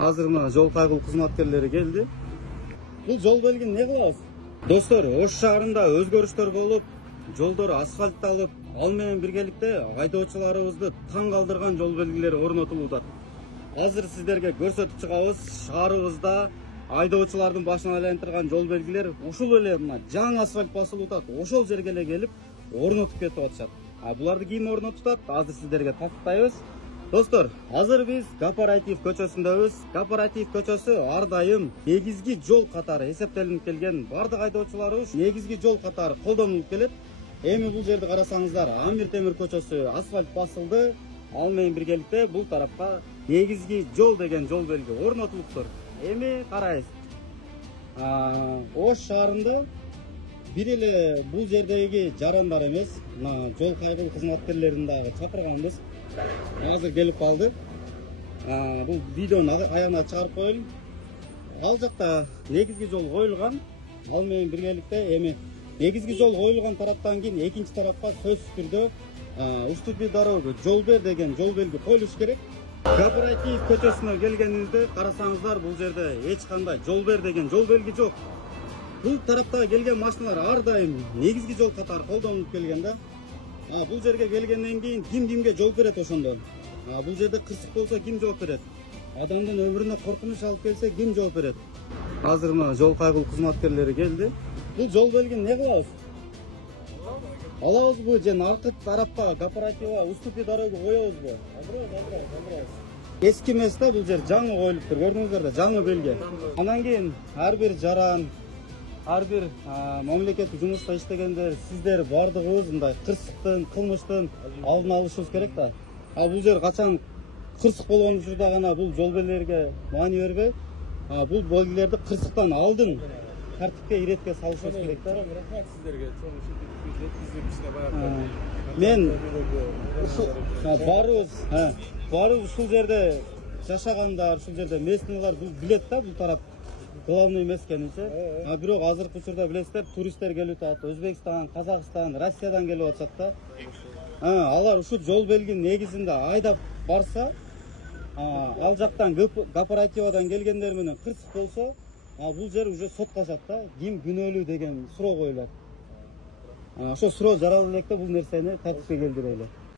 Азыр мына жол кайгыл кызматкерлери келди. Бул жол белгини не кылабыз? Достор, Ош шаарында өзгөрүштөр болуп, жолдор асфальтталып, ал менен биргеликте айдоочуларыбызды таң калтырган жол белгилери орнотулууда. Азыр сиздерге көрсөтүп чыгабыз, шаарыбызда айдоочулардын башына айлантырган жол белгилер ушул эле мына жаңы асфальт басылууда, ошол жерге эле келип орнотуп кетип атышат. Буларды ким орнотутат? Азыр сиздерге тактайбыз. Достор, азыр биз Кооператив көчөсүндөбүз. Кооператив көчөсү ар дайым негизги жол катары эсептелинип келген. Бардык айдоочуларыбыз негизги жол катары колдонулуп келет. Эми бул жерди карасаңыздар, Амир Темир көчөсү асфальт басылды. Ал менен биргеликте бул тарапка негизги жол деген жол белги орнотулуптур. Эми карайбыз. Ош шаарында бир эле бул жердеги жарандар эмес, мына жол кайгыл кызматкерлерин дагы чакырганбыз. Азыр келип калды. Бул видеону аягына чыгарып коелу. Ал жакта негизги жол коюлган. Ал менен биргеликте эми негизги жол коюлган тараптан кийин экинчи тарапка сөзсүз түрдө уступи дорогу, жол бер деген жол белги коюлуш керек. Кооператив көчөсүнө келгениңизде карасаңыздар, бул жерде эч кандай жол бер деген жол белги жок. Бул тараптагы келген машиналар ар дайым негизги жол катары колдонулуп келген да. Бул жерге келгенден кийин ким кимге жооп берет ошондо? Бул жерде кырсык болсо ким жооп берет? Адамдын өмүрүнө коркунуч алып келсе ким жооп берет? Азыр мына жол кайгыл кызматкерлери келди. Бул жол белгини не кылабыз? Алабызбы же аркы тарапка кооперативга уступи дорогу коебузбу? Алдырабыз. Эски эмес да, бул жер жаңы коюлуптур. Көрдүңүздөр да, жаңы белги. Андан кийин ар бир жаран, ар бир мамлекеттик жумушта иштегендер, сиздер бардыгыбыз мындай кырсыктын, кылмыштын алдын алышыбыз керек да. Бул жер качан кырсык болгон учурда гана бул жол белгилерге маани бербей, бул белгилерди кырсыктан алдын тартипке, иретке салышыбыз керек да. Рахмат сиздерге. Чоң Мен барыбыз ушул жерде жашагандар, ушул жерде местныйлар билет да, бул тарап главный эмес экенинчи. Бирок азыркы учурда билесиздер, туристтер келип атат. Өзбекстан, Казакстан, Россиядан келип атышат да. Алар ушул жол белгинин негизинде айдап барса, ал жактан кооперативадан келгендер менен кырсык болсо, бул жер уже соткашат да. Ким күнөөлүү деген суроо коюлат. Ошо суроо жаралып электе бул нерсени тартипке келтирели.